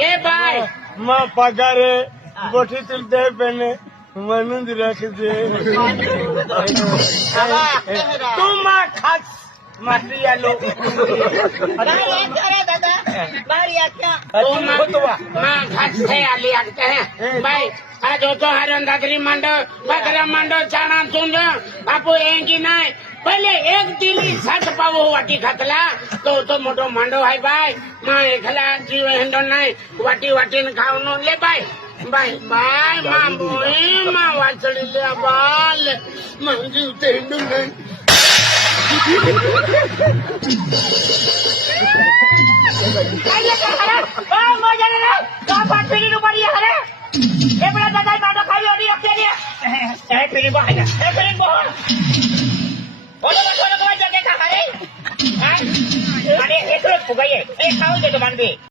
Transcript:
ए bye मग पगारे बोटी तुलते पेने म्हणून राखते तू मा खास माती आलो अरे दादा बारी आख्या मां खास है आली आते हैं भाई आज होतो हरंदाद्री मांडो बकरा मांडो चाणा चुंड बापू एंगी नाही पहिले एक दिली सात पाव वाटी खातला तो मोठो मांडो आहे बाय मा एकला जीव हेंडो नाही वाटी वाटीन खाऊन ले बाय बाय बाय मा बोई मा वाचडी ले बाल मग जीव ते हेंडो नाही मजा रे का पाट पिली नु पड़ी है ए बड़ा दादा बाटो खाली ओडी रखे ए पिली बाय ए पिली बो ओले को जगे खा रे अरे एक फुगाई ए खाओ दे तो बन भी